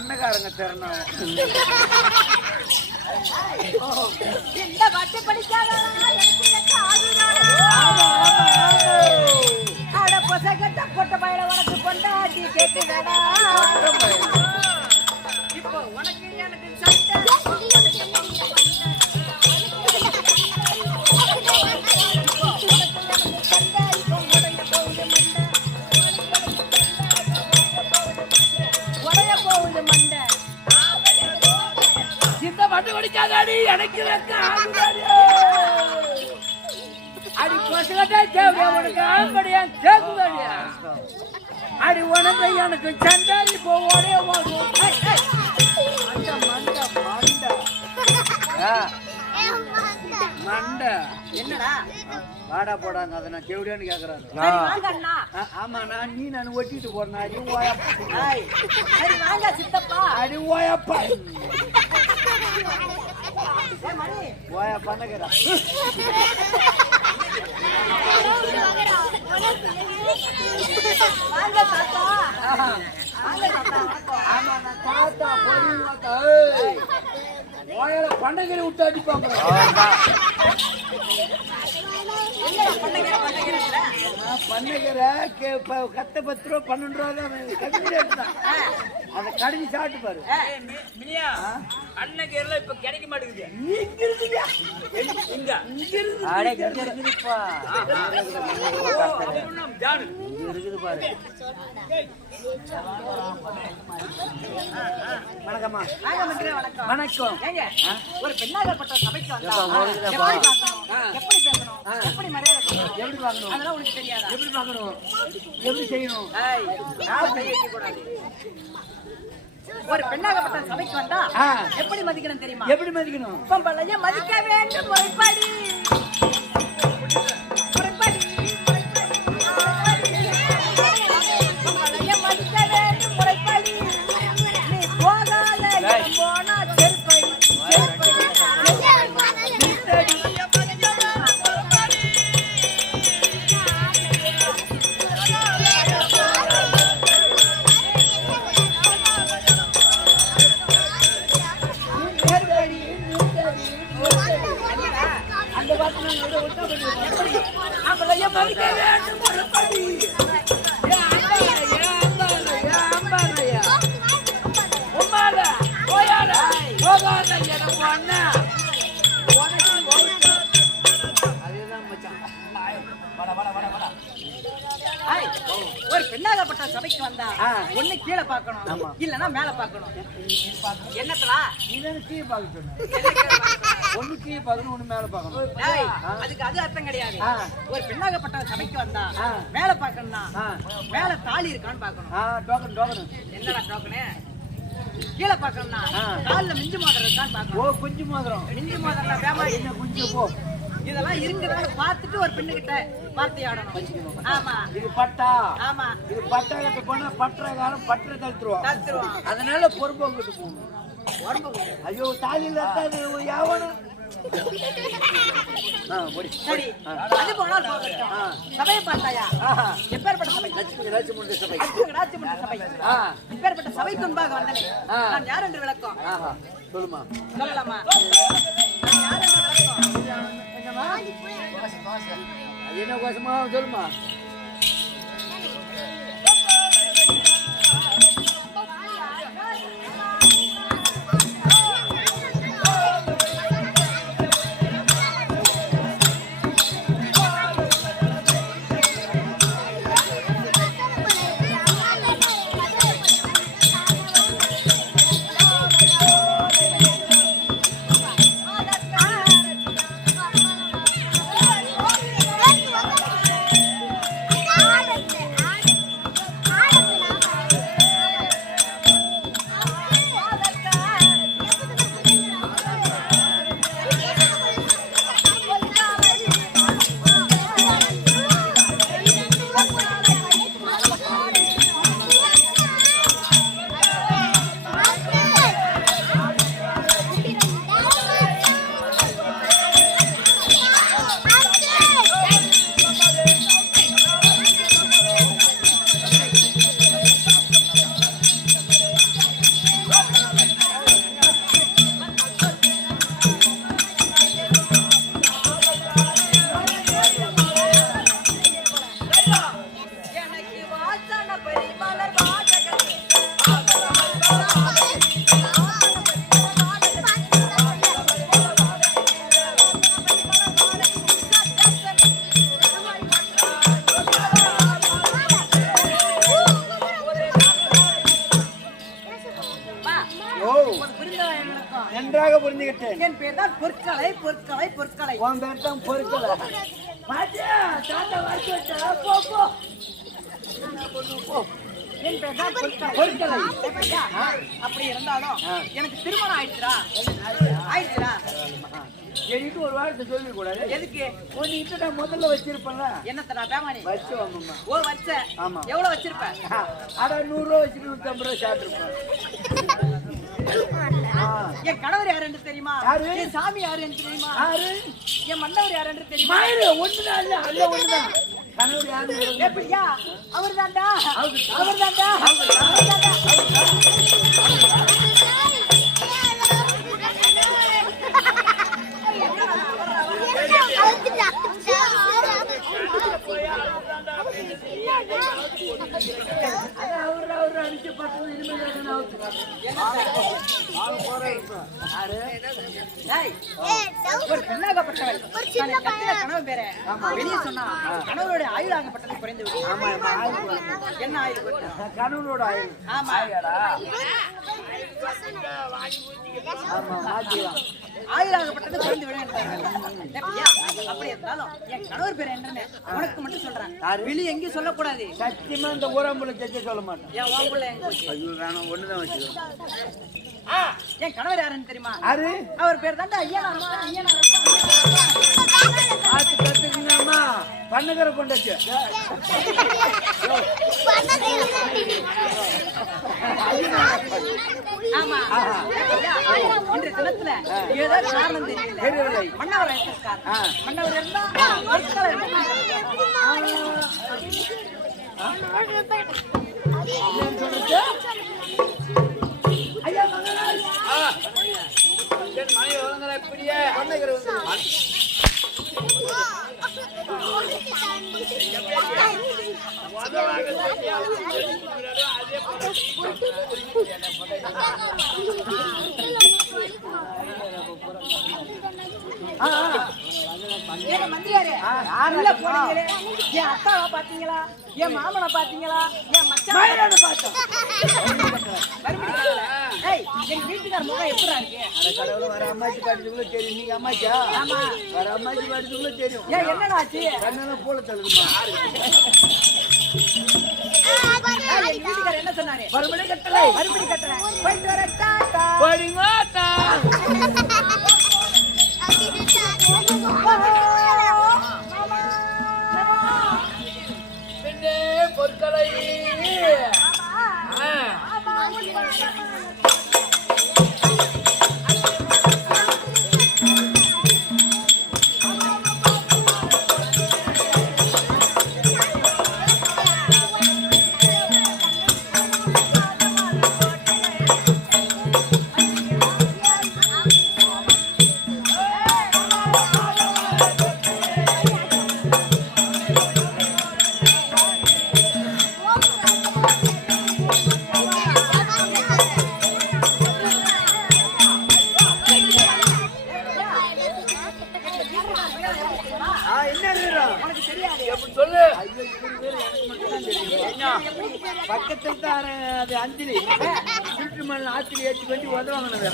பண்ணக்காரங்க தரணும். இந்த பட்டு படிக்காத அட பொசகட்ட பொட்ட பயில உனக்கு கொண்டாடி கேட்டுடா. இப்போ உனக்கு எனக்கு சட்டை பட்டு குடிக்காதாடி எனக்கு அடி கொசுகட்டா தேவையா உனக்கு ஆம்படியா கேக்குதாடியா அடி உனக்கு எனக்கு சண்டாடி போவோடே மண்டை என்னடா வாடா போடாங்க அதை நான் கேவடியான்னு கேக்குறாரு. ஆமா நான் நீ நான் ஒட்டிட்டு போறேன். அடி ஓயப்பா சரி வாங்க சித்தப்பா. அடி ஓயப்பா ஓயா பண்ணகிறா வாங்க தாத்தா. வாங்க தாத்தா. ஆமா நான் தாத்தா பொறியாத்தா ஓயல பண்ணகிரி விட்டு அடிப்பாங்க. பண்ணகிற கத்த 10 ரூபா 12 ரூபா தான் அதை கடைஞ்சி சாப்பிட்டு பாரு. அண்ணகிரில இப்ப கிடைக்க மாட்டேங்குது. இங்க இருக்குயா இங்க இருக்குதுப்பா. இருக்குது பாரு. வணக்கம்மா. வணக்கம். ஒரு பெண்ணாகப்பட்ட சபைக்கு வந்தா எப்படி பேசணும், எப்படி மரியாதை கொடுக்கணும், எப்படி பார்க்கணும், அதெல்லாம் உனக்கு தெரியாதா? எப்படி பார்க்கணும், எப்படி செய்யணும், ஒரு பெண்ணாகப்பட்ட சபைக்கு வந்தா எப்படி மதிக்கணும் தெரியுமா? எப்படி மதிக்கணும்? பொம்பளைய மதிக்க வேண்டும் முறைப்படி. பொம்பளைய மதிக்க வேண்டும் முறைப்படி. நீ போகாத போனா செருப்படி ஒரு பெண்ணாகப்பட்ட சபைக்கு வந்தா ஒண்ணு கீழே பார்க்கணும், இல்லன்னா மேல பார்க்கணும். என்னத்தலா கீழே பார்க்கணும், ஒண்ணு கீழே பார்க்கணும், ஒண்ணு மேல பார்க்கணும். அதுக்கு அது அர்த்தம் கிடையாது. ஒரு பெண்ணாகப்பட்ட சபைக்கு வந்தா மேல பார்க்கணும்னா மேல தாலி இருக்கான்னு பார்க்கணும். டோக்கன் என்னடா டோக்கனு? கீழே பார்க்கணும்னா காலில் மிஞ்சு மோதிரம் இருக்கான்னு பார்க்கணும். ஓ குஞ்சு மோதிரம். மிஞ்சு மோதிரம் வேமா என்ன குஞ்சு போ. இதெல்லாம் இருக்குதான்னு பார்த்துட்டு ஒரு பெண்ணு கிட்ட வார்த்தை ஆடணும். ஆமா இது பட்டா. ஆமா இது பட்டா கிட்ட போனா பற்ற காலம் பற்ற தடுத்துருவோம். அதனால பொறுப்போங்கிட்டு போகணும். ஐயோ தாலியில் இருக்காது யாவனும். சரி அது போனால் போகட்டும். சபையை பார்த்தாயா? எப்பேற்பட்ட சபை? ராஜமுண்ட சபை. ராஜமுண்ட சபை. எப்பேற்பட்ட சபை துன்பாக வந்தனே நான் யார் என்று விளக்கம் சொல்லுமா? சொல்லலாமா? நான் யார் என்று விளக்கம் என்ன கோசமா சொல்லுமா? விட்டேன். என் பேர் தான் பொற்கலை பொற்கலை பொற்கலை. உன் பேர் தான் பொறுக்கல. பாத்தியா தாத்தா வாசி வச்சா போ போ. போ. என் பேர் தான் பொற்கலை. பொறுக்கலை. ஐயா, அப்படி இருந்தாலும் எனக்கு திருமணம் ஆயிடுச்சுடா. ஆயிடுச்சுடா. எனக்கு ஒரு வாரத்தை சொல்லி கூடாது. எதுக்கு? உன்கிட்ட நான் முதல்ல வச்சிருப்பேன்ல. என்னத்தடா பேமானி? வச்சு வாங்கம்மா. ஓ வச்ச. ஆமா. எவ்வளவு வச்சிருப்ப? அட 100 ரூபா வச்சு 150 ரூபா சாப்பிட்டுருப்பேன். என் கணவர் யாரு என்று தெரியுமா? யாரு? என் சாமி யாரு என்று தெரியுமா? யாரு? என் மன்னவர் யாரு என்று தெரியுமா? மாயிரு ஒண்ணுதான் இல்ல அல்ல ஒண்ணுதான். கணவர் யாரு? எப்படியா? அவர்தான்டா. அவர்தான்டா. அவரு அடிச்சு பத்து இனிமேல் ஒரு பெண்ணாகப்பட்டவள் தன்னை கட்டின கணவன் பேர வெளியே சொன்னா கணவனுடைய ஆயுள் ஆகப்பட்டது குறைந்து விடும். என்ன ஆயுள்? கணவனோட ஆயுள். ஆமா. ஆயுள் ஆகப்பட்டது குறைந்து விடும் என்றார்கள். அப்படி இருந்தாலும் என் கணவர் பேர் என்னன்னு உனக்கு மட்டும் சொல்றேன். வெளியே எங்கேயும் சொல்லக்கூடாது. சத்தியமா இந்த ஊரம்புல கேட்க சொல்ல மாட்டேன். என் வாங்குள்ள எங்க போச்சு? ஐயோ வேணாம் ஒண்ணுதான் வச்சுக்கோ. என் கணவர் யாருன்னு தெரியுமா? யாரு? அவர் பேர் தாண்டா ஐயா. பார்த்து கத்துக்கீங்கம்மா. பண்ணகர கொண்டாச்சு. ஆமா. இன்றைய தினத்துல ஏதோ காரணம் தெரியவில்லை. மன்னவர் இருக்கார். மன்னவர் இருந்தா பொற்கலை ஐயா மகராஜ். என் மனைவி வளங்கற இப்படியே பண்ணகர வந்து மந்திரியாரு என் அத்தாவை பாத்தீங்களா? என் மாமனை பாத்தீங்களா? என் மச்சான் பார்த்தோம். என் வீட்டுக்கார முகம் எப்படி இருக்கு? கடவுள் வர அம்மாச்சி பாட்டுக்குள்ள தெரியும். நீங்க அம்மாச்சா? ஆமா. வர அம்மாச்சி பாட்டுக்குள்ள தெரியும். ஏன் என்னடாச்சு? கண்ணன போல தள்ளுமா. என் வீட்டுக்கார என்ன சொன்னாரு? மறுபடி கட்டலை. மறுபடி கட்டுறேன். போயிட்டு வர டாடா. போடிங்கோட்டா. பின்னே பொற்கலை. பக்கத்தில் தான் அது அஞ்சலி சுற்று மண் ஆத்திரி ஏற்றி பண்ணி உதவாங்க.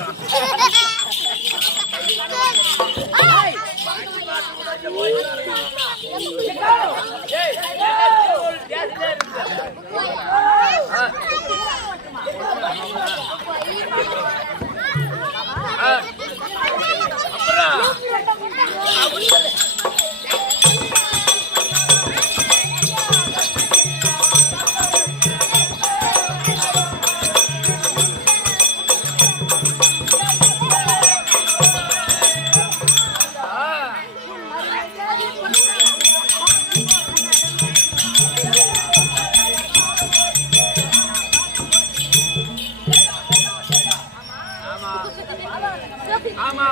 ஆமா.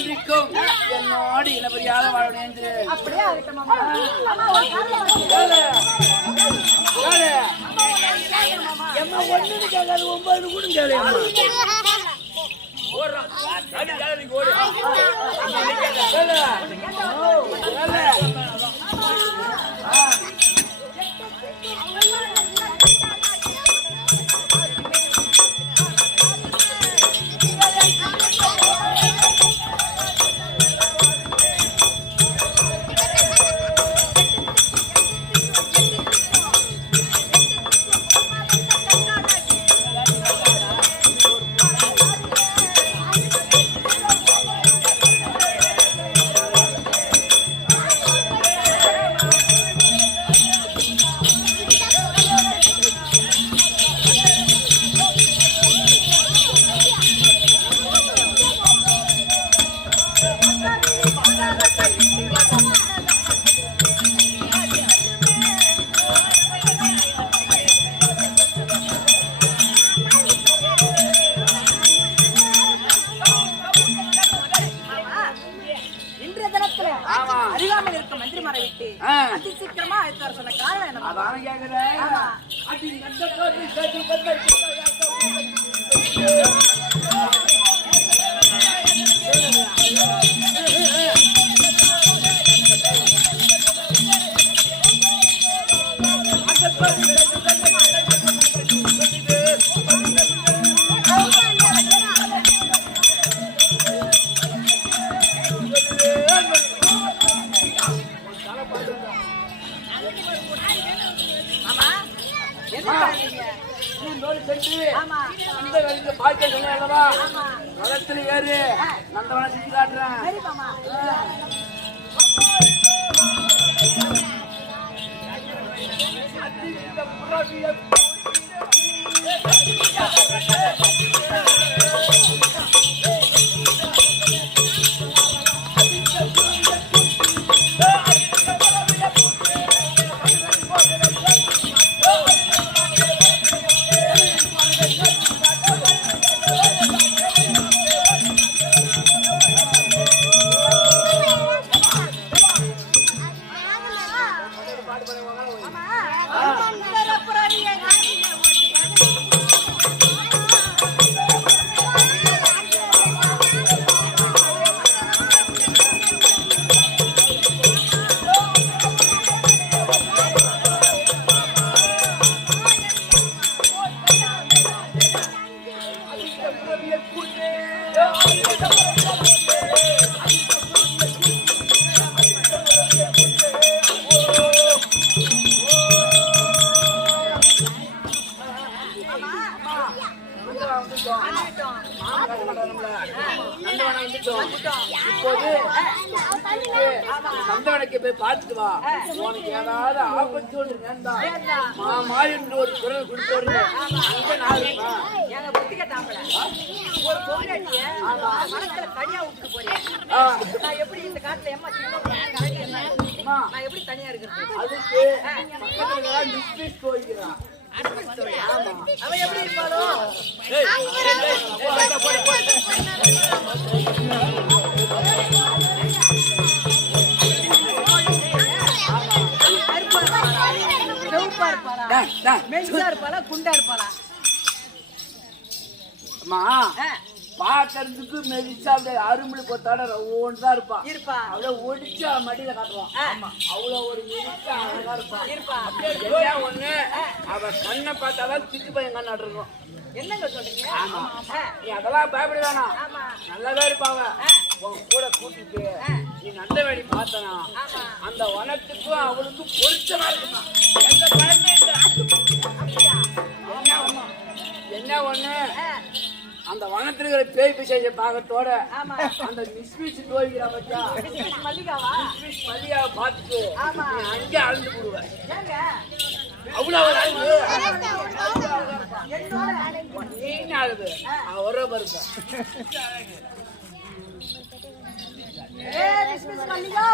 என்றைக்கும் என்னோடு இனபரியாக வாழணும் என்று அப்படியே ஆகட்டும் மாமா. அம்மா ஒரு காரணம் வந்து. எம்மா ஒண்ணுன்னு கேட்காது 9 கூட கேளு ஓடுறான். அடி ஜாலிக்கு ஓடு. அறியாமல் இருக்க மந்திரிமாரை விட்டு அதி சீக்கிரமா அழைத்து வர சொன்ன காரணம் என்ன? அதான கேக்குறேன். அடி நந்த காதி காதி காதி ரதத்துல ஏறு நந்தவன செஞ்சு காட்டுறேன். நந்தவனுக்கு போய் பார்த்துட்டு வா. உனக்கு ஏதாவது ஆபத்து ஒன்று நேர்ந்தா மாமா என்று ஒரு குரல் கொடுத்து அங்க நான் இருப்பேன். ஒரு பொண்டாட்டிய மரத்துல தனியா விட்டு போறேன். நான் எப்படி இந்த காட்டுல ஏமா நான் எப்படி தனியா இருக்கிறது? அதுக்கு பக்கத்துல மிஸ்பிஸ் போய்க்கிறான். அவ எப்படி இருப்பாளோ? மென்சா இருப்பாளா குண்டா இருப்பாளா? அம்மா பாக்கிறதுக்கு மெலிச்சா அப்படியே அரும்புல கொத்தாட ஒன்றுதான் இருப்பான் இருப்பா. அவளை ஒடிச்சு மடியில காட்டுவான். அவ்வளவு ஒரு மெலிச்சா அழகா இருப்பான். ஒண்ணு அவ கண்ணை பார்த்தாதான் திட்டு பையன் கண்ணாட்டு இருக்கும். என்னங்க சொல்றீங்க? நீ அதெல்லாம் பயப்பட வேணாம். நல்லாதான் இருப்பாங்க. உன் கூட கூட்டிட்டு நீ நந்தவேடி பார்த்தனா அந்த வனத்துக்கும் அவளுக்கும் பொருத்தமா இருக்குமா? எந்த பயமே இல்லை. என்ன ஒண்ணு அந்த வனத்துல இருக்கிற பேய் பிசேஷ பாகத்தோட அந்த மிஸ்மிஸ் தோய்கிறா பத்தியா மல்லிகாவா மல்லிகாவை பார்த்துட்டு நீ அங்கே அழுந்து போடுவேன். அவ்வளவு நீங்க அழுது அவரோ வருதா மல்லிகா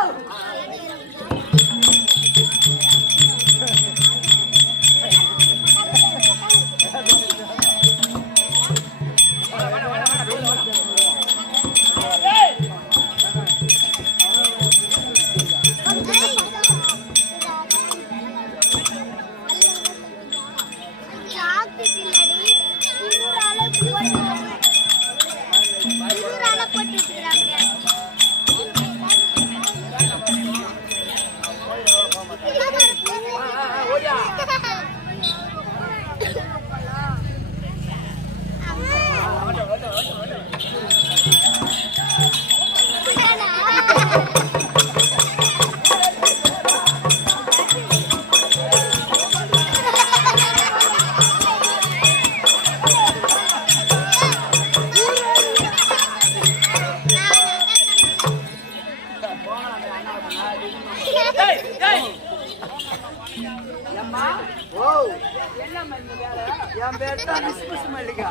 என் பேர் தான் மிஸ் மல்லிகா.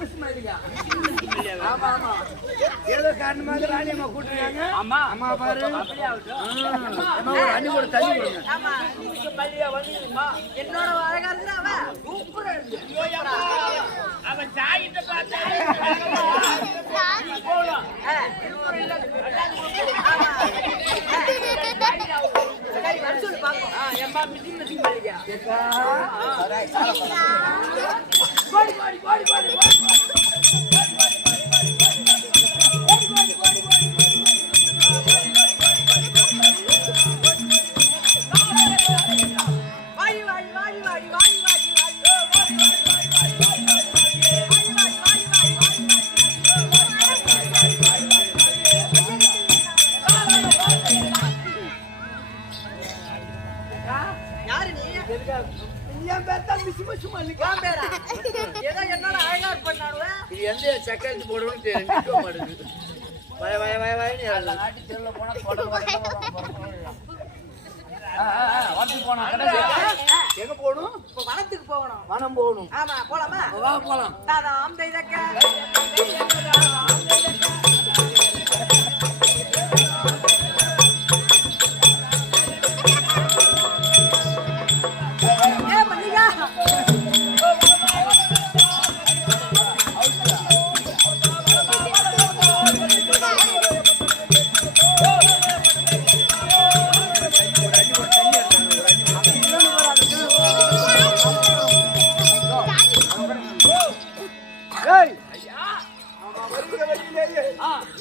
மிஸ் மல்லிகா. ஆமா ஆமா. ஏதோ காரணமாக ராணியம்மா கூட்டுறாங்க. ஆமா அம்மா பாரு. அப்படியே ஆகட்டும். அம்மா ஒரு அண்ணி கூட தண்ணி கொடுங்க. ஆமா மல்லிகா வந்துமா. என்னோட அழகா இருக்கிற அவ சூப்பரா இருக்கு. அவன் சாயிட்ட பார்த்தா போலாம். ஆமா சரி வர சொல்லு பாப்போம் எம்மா மிஸ் மல்லிகா. கோடி கோடி கோடி கோடி வாடி வாடி வாடி வாடி வாடி வாடி யாரு நீ என் பேர் தான் மிஸ் மல்லிகா. உன் பேரா ஏதோ என்னோட அழகா பண்ணானுவ இது எந்த சக்கரை போடுவோம்னு தெரியல மாட்டேங்குது. வய வய வய வயன்னு நாட்டி தெருல போனா எங்க போகணும்? இப்ப வனத்துக்கு போகணும் வனம் போகணும். ஆமா போலாமா வா போலாம். தாதாம் தைதக்க ஏ மல்லிகா ஏய்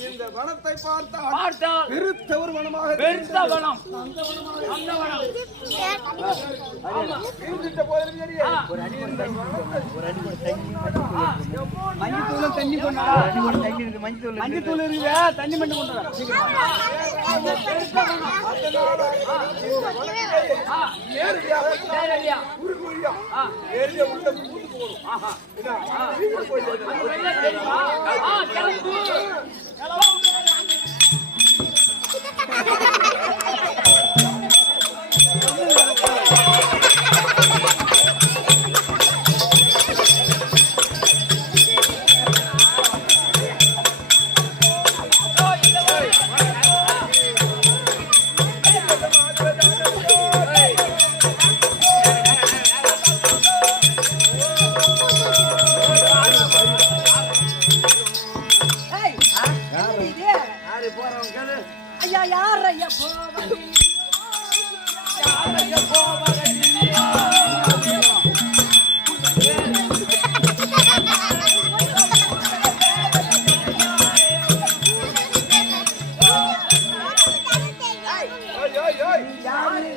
இந்த வனத்தை பார்த்தால் பார்த்தால் பெருத்தவர் வனமாக பெருத்த வனம். அந்த வனம். இருந்துட்ட போதிலும் சரி மஞ்சத்தூள் தண்ணி கொண்டா. தண்ணி இருக்கு மஞ்சத்தூள். மஞ்சத்தூள் இருக்கு தண்ணி மட்டும் கொண்டு வா. நேரடியா குறுகுறியா ஏறிய உள்ள பூந்து போகணும். ஆஹா. சீக்கிரம் போய் சேருங்க. அது வெளில தெரியுமா? கிளம்பு. ஏய் இது யாரு போறவங்க கேளு. ஐயா யார் ஐயா போவடி யாரைய போவதில்லையா? ஏய், ஏய், ஏய். யாரு?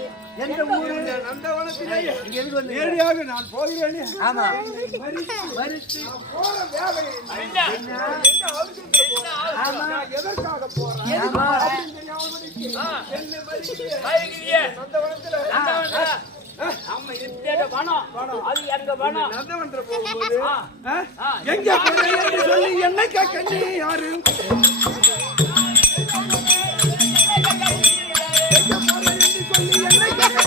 எந்த ஊரு? இந்த நந்தவனத்திலேயே இங்க எதுக்கு வந்து? நேரடியாக நான் போகிறேனே. ஆமா. மரித்து நான் போற வேலை என்ன அவசியத்தை போறேன். நான் எதற்காக போறேன் ஆமா. அப்படின்னு தெரியாமலுக்கு என்னை மரித்து நந்தவனத்துல ஆமா, இந்த வனம். அது எங்க வனம். நந்தவனத்துல போகும்போது எங்க போறேன் என்று சொல்லி என்ன கேட்க நீ யாரு? எங்க போறேன் என்று சொல்லி என்ன கேட்க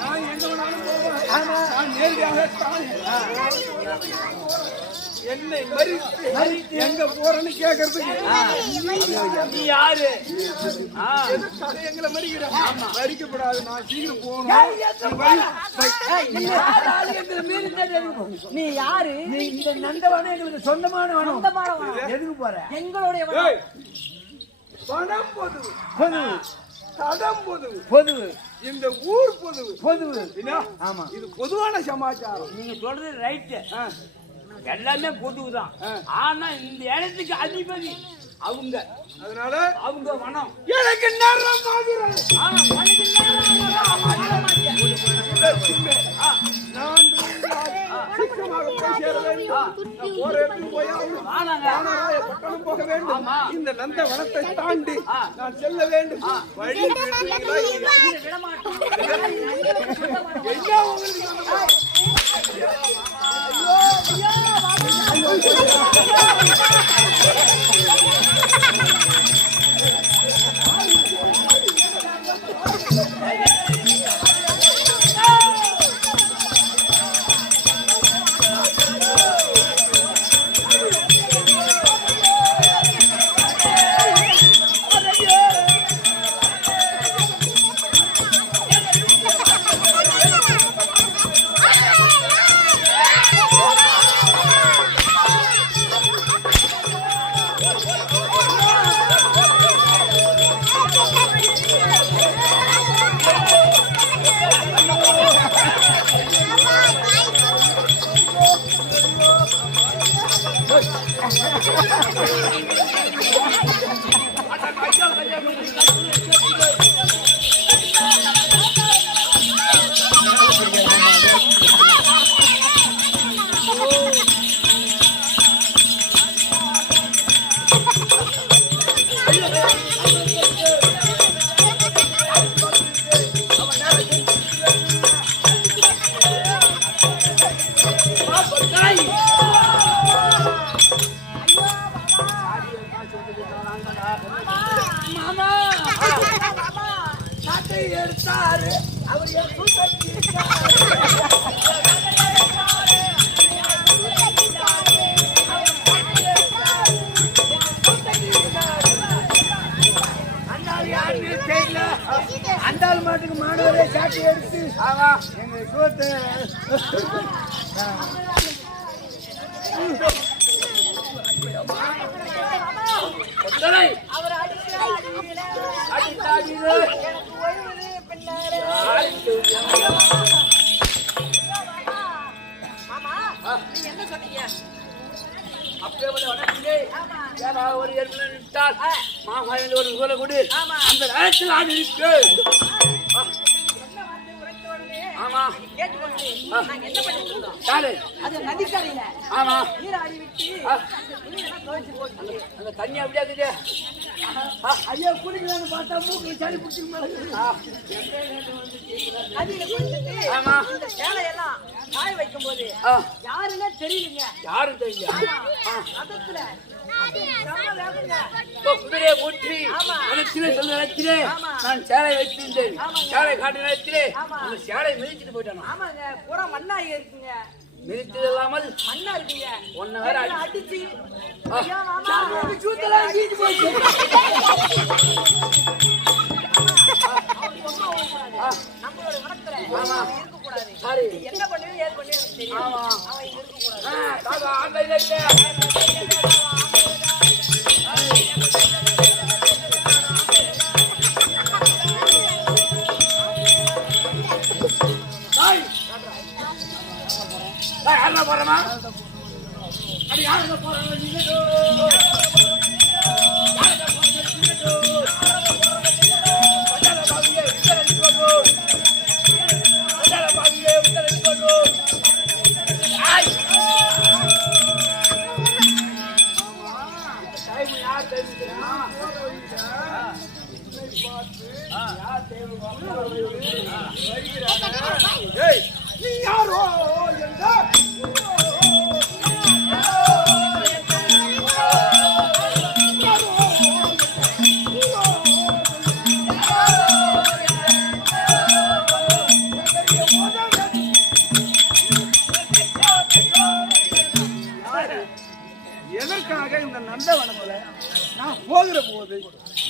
நான் எங்க வேணாலும் போவேன். நான் நேரடியாக என்னை மரித்து எங்க போறேன்னு கேட்கறதுக்கு நீ யாரு? எதுக்காக எங்களை மறிக்கிறேன்? மறிக்கப்படாது. நான் சீக்கிரம் போகணும். நீ யாரு நீ இந்த நந்தவனம் எங்களுக்கு சொந்தமான வனம். சொந்தமான வனம். எதுக்கு போற? எங்களுடைய ஏய், வனம் பொதுவு, பொது தடம் பொதுவு, பொது இந்த ஊர் பொதுவு. பொது. என்ன? ஆமா. இது பொதுவான சமாச்சாரம். நீங்க சொல்றது ரைட்டு. எல்லாமே பொதுவுதான். ஆனா இந்த இடத்துக்கு அதிபதி அவங்க. அதனால அவங்க வனம். எனக்கு நேரம் ஆகிறது. ஆனா உனக்கு நேரம் ஆக மாட்டேன். நான் சீக்கிரமாக போய் சேர வேண்டும். நான் போற இடத்துக்கு போய் ஆகணும். வானாங்க. வானராய பட்டணம் போக வேண்டும். ஆமா. இந்த நந்த வனத்தை தாண்டி நான் செல்ல வேண்டும். வழி விடுறீங்களா இல்லையா? விடமாட்டோம் எங்க உங்களுக்கு ஐயோ எடுத்தாரு அவர் அந்த ஆள் மாட்டுக்கு மாணவரே சாட்டி எடுத்து எங்க சோத்தை என்ன சொன்னீங்க? ஒரு மாமா ஒரு சூழ கொடு அந்த நேரத்தில் ஆடி இருக்கு. ஆமா என்ன பண்ணிட்டு யாரு அது நதிக்கரையில ஆமா நீராடி விட்டு அந்த தண்ணி அப்படியே இருக்குது. ஐயா குடிக்கலான்னு பார்த்தா மூக்கு சளி பிடிச்சிருமா நதியில குளிச்சுட்டு ஆமா இந்த சேலையெல்லாம் காய வைக்கும் போது யாருன்னே தெரியலங்க. யாரும் தெரியல. ரதத்துல குதிரையை ஊற்றி நினைச்சிலே சொல்ல நினைச்சிலே நான் சேலை வைத்திருந்தேன். சேலை காட்டு நினைச்சிலே அந்த சேலை மிதிச்சுட்டு போயிட்டானோ. ஆமாங்க பூரா மண்ணா இருக்குங்க. மிதிச்சது இல்லாமல் மண்ணா இருக்குங்க. ஒன்ன வேற அடிச்சு நம்மளோட வனத்துல இருக்கக்கூடாது. சாரி என்ன பண்ணுறது ஏது பண்ணி எனக்கு தெரியும். ஆமா அவன் இங்க இருக்கக்கூடாது. யாருன்னா போறமா அது யாருன்னா போறாங்க நீங்க நீ யாரோ எதற்காக இந்த நந்தவனத்துல நான் போகிற போது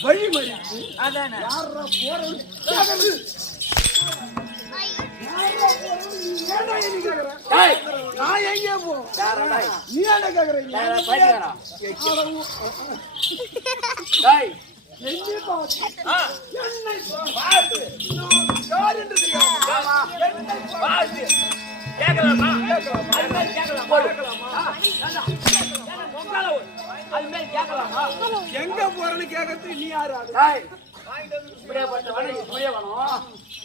வழிமறித்து அதானே யாரா போறது நான் எங்கே போறேன் நீ என்ன கேக்குறீங்க என்னை பார்த்து யார் என்று கேட்கலாமா எங்க போறேன்னு கேட்கறது நீ யாரு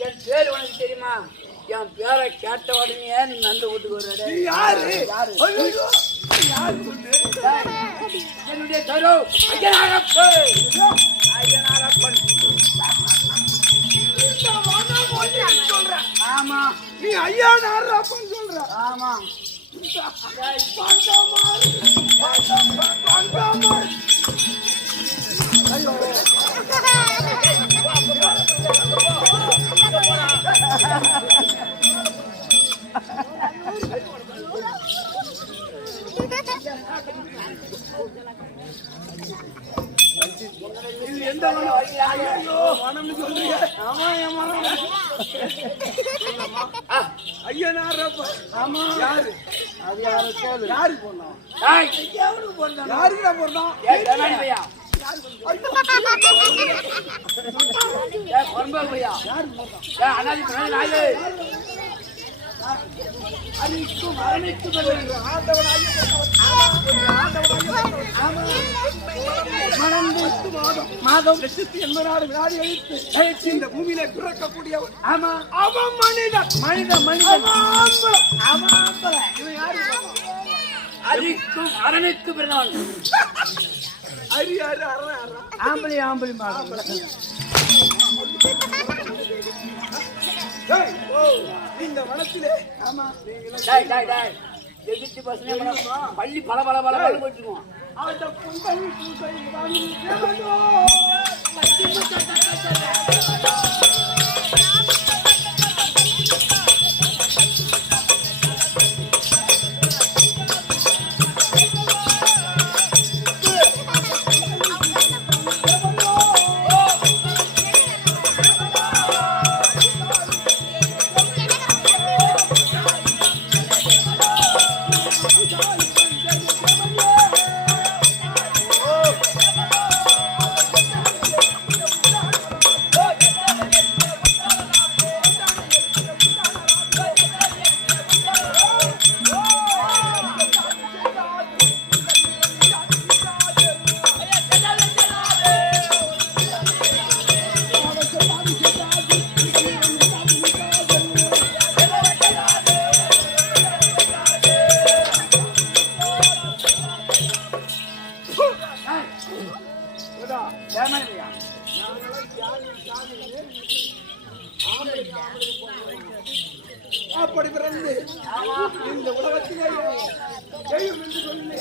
என் பேர் உனக்கு தெரியுமா? என் பேரை கேட்ட உடனே நந்த வீட்டுக்கு வர்றாரு. யாரு என்னுடைய தரு ஐயனாரப்பன். ஆமா நீ ஐயா நாரப்பன் சொல்ற ஆமா ஐயோ இது எந்த வனம்னு சொல்றீங்க? ஆமா ஐயனாரப்ப ஆமா யாரு அது யாரு கேளு யாரு போறோம் யாருக்கு போறோம் யாருக்கு தான் போறோம் பையா அண்ணாதி நாயே அனைத்தும் அரணைக்கும் மாதம் 186 வினாடி கழித்து இந்த பூமியில பிறக்கக்கூடியவர் ஆமா அவன் மனிதன் அரிக்கும் அரணைக்கு பிறந்தவன். அரியாரு ஆம்பளை பாக்கல. இந்த வனத்திலே டேய் எதிர்த்து பசங்க பள்ளி பல போயிட்டுருவோம். அந்த பொங்கல் பூசை வாங்கி அப்படி பிறந்து இந்த உலகத்திலே ஜெயம் என்று சொல்லி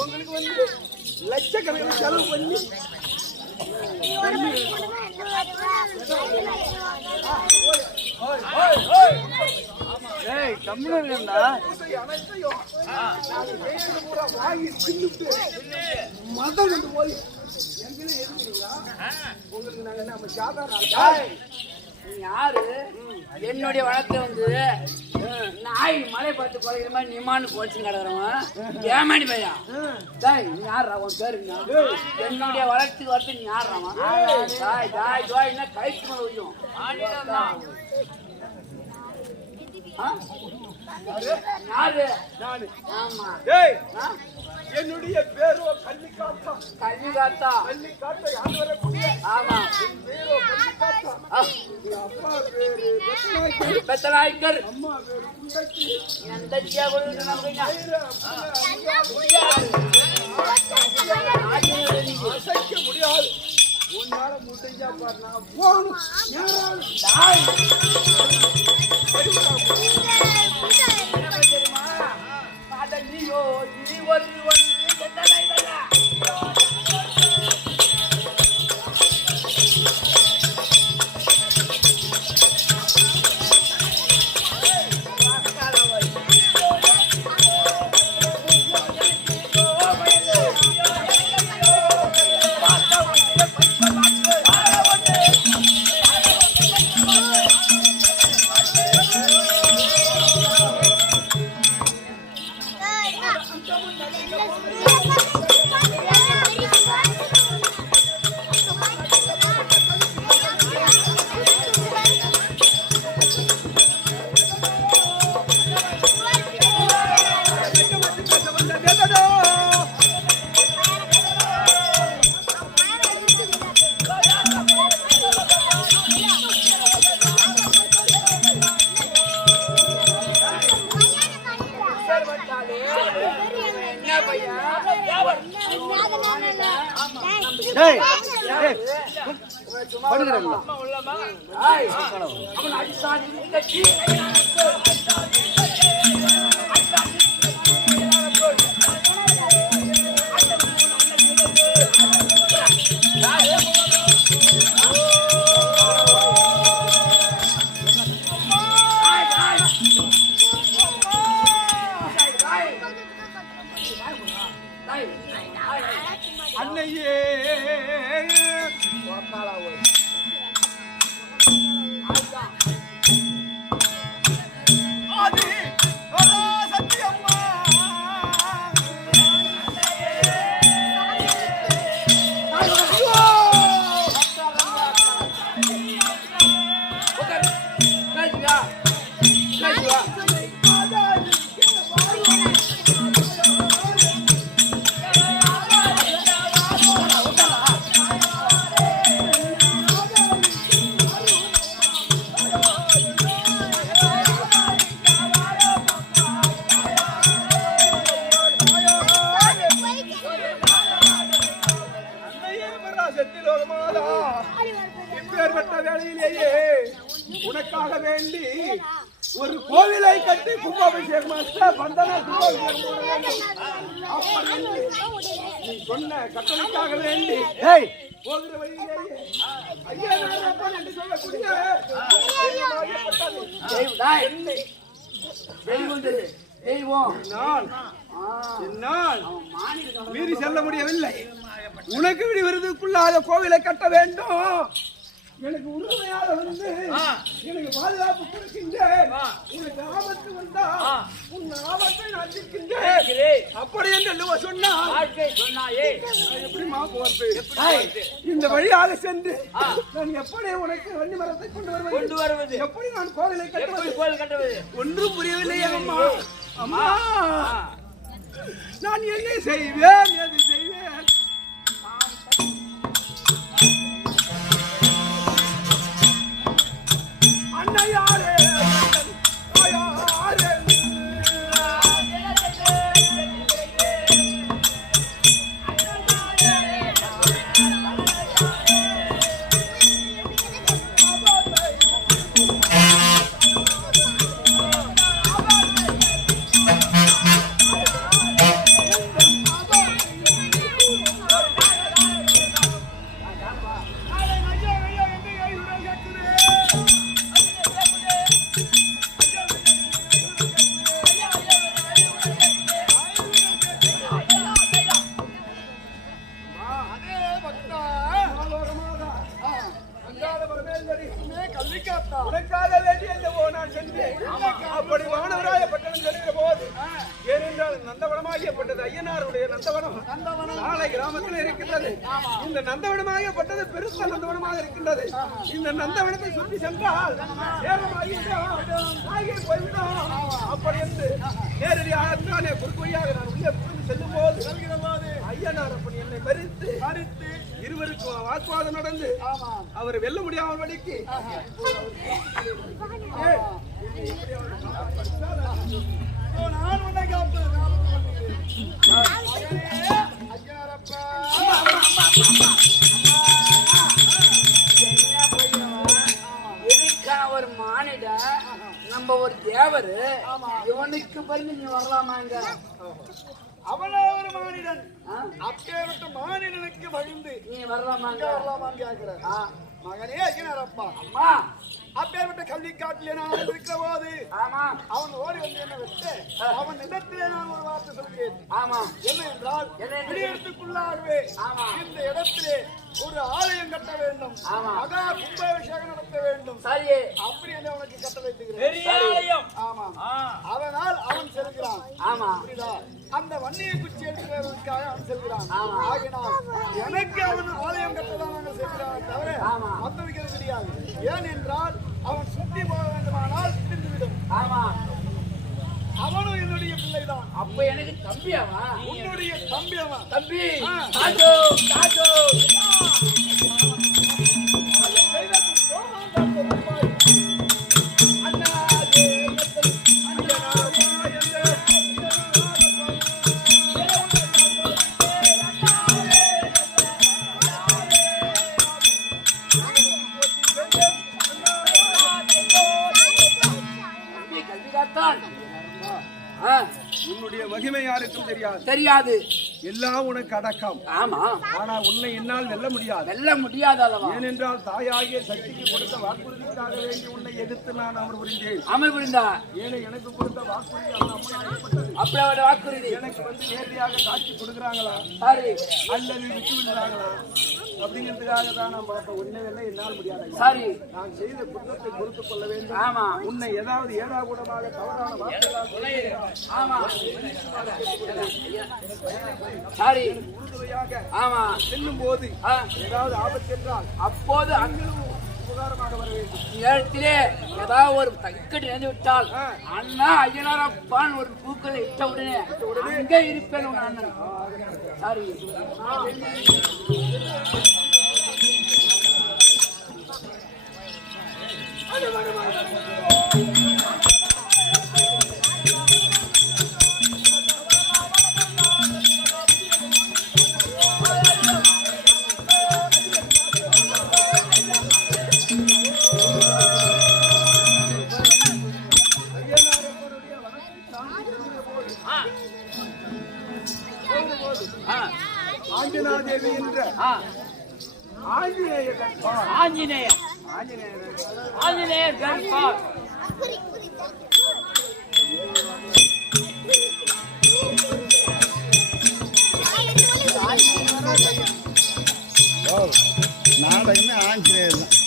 உங்களுக்கு வந்து லட்சக்கணக்கில் செலவு பண்ணி வாங்கி தின்னுட்டு மதம் வந்து போய் எங்களே இருக்கிறீங்களா? உங்களுக்கு நாங்க நம்ம சாதாரண நீ யாரு? என்னுடைய வழக்கை வந்து நாய் மலை பார்த்து குறைக்கிற மாதிரி நிமான்னு போச்சு கிடக்குறவன் ஏமாடி பையா. நீ யாரா? உன் பேரு என்னுடைய வளர்ச்சிக்கு வரது நீ யாராமா? என்ன கைக்கு மேல வைக்கும் யாரு? ஆமா என்னுடைய பேரோ கன்னிகாத்தா. கன்னிகாத்தா யார் வரக்கூடிய? ஆமா பேரோ கன்னிகாத்தா. அப்பா பேரு பெத்தலாய்க்கர். அம்மா பேரு குண்டச்சி. எந்த ஜீவனுக்கு நம்பினா அசைக்க முடியாது. உன்னால முடிஞ்சா பாரு நான் போகணும். நீயோ நீ ஒரு அன்னையே அது வழியிலேயே உனக்காக வேண்டி ஒரு கோவிலை கட்டி கும்பாபிஷேகம் பந்தன கும்பாபிஷேகம் போட வேண்டும். அப்படி நீ சொன்ன கட்டளைக்காக வேண்டி போகிற வழியிலேயே ஐயா என்று சொல்லக்கூடிய என்னால் மீறி செல்ல முடியவில்லை. உனக்கு விடுவதற்குள்ளாக கோவிலை கட்ட வேண்டும். எனக்கு உறுதியாக வந்து எனக்கு பாதுகாப்பு கொடுக்கின்றேன். உனக்கு ஆபத்து வந்தா உன் ஆபத்தை நான் தீர்க்கின்றேன். அப்படி என்று சொன்னாயே எப்படிமா போறது? இந்த வழியாக சென்று நான் எப்படி உனக்கு வண்டி மரத்தை கொண்டு வருவது? எப்படி நான் கோவிலை கட்டுவது? ஒன்றும் புரியவில்லை அம்மா. அம்மா நான் என்ன செய்வேன்? எது செய்வேன்? அன்னையாரே தாயாரே உனக்காக வேண்டி நான் சென்றேன். அப்படி வானவராய பட்டணம் செல்கிற போது ஏனென்றால் நந்தவனமாகியப்பட்டது ஐயனாருடைய நந்தவனம் நாளை கிராமத்தில் இருக்கின்றது. இந்த நந்தவனமாகியப்பட்டது பெருத்த நந்தவனமாக இருக்கின்றது. இந்த நந்தவனத்தை சுற்றி சென்றால் போய்விடும். அப்படி என்று நேரடியாக குறுக்கு வழியாக நான் உள்ளே புரிந்து செல்லும் போது ஐயனார் அப்படி என்னை மறித்து இருவருக்கும் வாக்குவாதம் நடந்து அவர் வெல்ல முடியாமல் வடிக்கு நான் உன்னை ஒரு மானிட நம்ம ஒரு தேவர் இவனுக்கு பயந்து நீ வரலாமாங்க? அவனோ ஒரு மானிடன். அப்பேற்பட்ட மானிடனுக்கு பயந்து நீ வரலாமாங்க? கேட்கிற மகனே ஐயனாரப்பா, அம்மா அப்பேற்பட்ட கல்விக்காட்டிலே நான் இருக்கிற போது அவன் ஓடி வந்து என்ன வச்சு அவன் இடத்திலே நான் ஒரு வார்த்தை சொல்கிறேன். என்ன என்றால் வெளியிடத்துக்குள்ளாகவே இந்த இடத்திலே ஒரு ஆலயம் கட்ட வேண்டும், மகா கும்பாபிஷேகம் நடத்த வேண்டும். சரி, அப்படி என்று அவனுக்கு கட்ட வைத்துகிறேன். ஆமா, அதனால் அவன் செல்கிறான். புரியுதா? அந்த வன்னியை குச்சி எடுக்கிறதற்காக அவன் செல்கிறான். ஆகினால் எனக்கு அவன் ஆலயம் கட்டதான் நாங்கள் செல்கிறான் தவிர மற்றவர்கள் தெரியாது. ஏனென்றால் அவன் சுற்றி போக வேண்டுமானால் திருந்துவிடும். அவனும் என்னுடைய பிள்ளைதான். அப்ப எனக்கு தம்பியாவா? உன்னுடைய தம்பியாவா? தம்பி தாஜோ தாஜோ உன்னுடைய மகிமை யாருக்கும் தெரியாது. எல்லாம் உனக்கு அடக்கம். ஆனா உன்னை என்னால் வெல்ல முடியாது அல்லவா? ஏனென்றால் தாயாகிய சக்திக்கு கொடுத்த வாக்குறுதிக்காக வேண்டி உன்னை எதிர்த்து நான் அமர் புரிந்தேன். ஏனை எனக்கு கொடுத்த வாக்குறுதி அப்படி வாக்குறுதி எனக்கு வந்து நேரடியாக காட்சி கொடுக்குறாங்களா அல்லது விட்டு விடுறாங்களா அப்படிங்கிறதுக்காக தான் நான் பார்ப்பேன். உன்னை வெல்ல என்னால் முடியாது. சரி, நான் செய்த குற்றத்தை பொறுத்துக் கொள்ள வேண்டும். உன்னை ஏதாவது ஏடாகூடமாக தவறான வார்த்தைகளால் சரி செல்லும் போது ஏதாவது ஆபத்து என்றால் அப்போது அங்களும் உபகாரமாக வர வேண்டும். நேரத்திலே ஏதாவது ஒரு தக்கடி நினைந்து விட்டால் அண்ணா ஐயனாரப்பான் ஒரு பூக்களை இட்ட உடனே அங்கே இருப்பேன் உன் அண்ணன். சரி, ஆஞ்சநேயர் கருப்பார் நாடகமே ஆஞ்சநேயர் தான்.